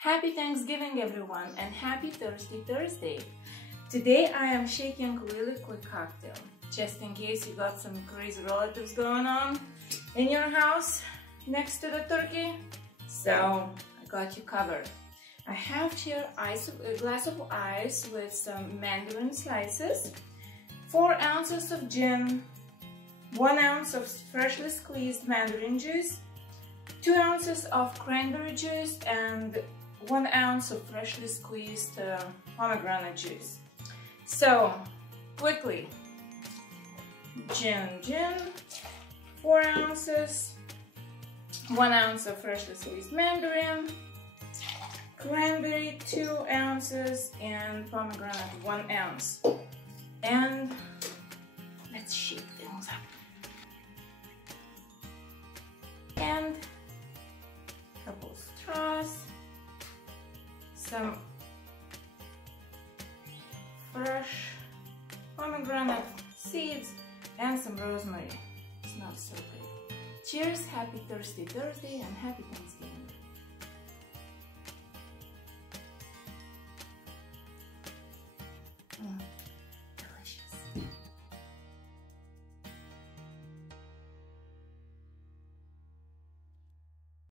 Happy Thanksgiving everyone and happy Thirsty Thursday. Today I am shaking a really quick cocktail, just in case you got some crazy relatives going on in your house next to the turkey. So I got you covered. I have here a glass of ice with some mandarin slices, 4 ounces of gin, 1 ounce of freshly squeezed mandarin juice, 2 ounces of cranberry juice, and 1 ounce of freshly squeezed pomegranate juice. So, quickly, gin, 4 ounces, 1 ounce of freshly squeezed mandarin, cranberry 2 ounces, and pomegranate 1 ounce. And let's shake things up. And a couple straws, some fresh pomegranate seeds, and some rosemary. Smells so good. Cheers, happy Thirsty Thursday and happy Thanksgiving.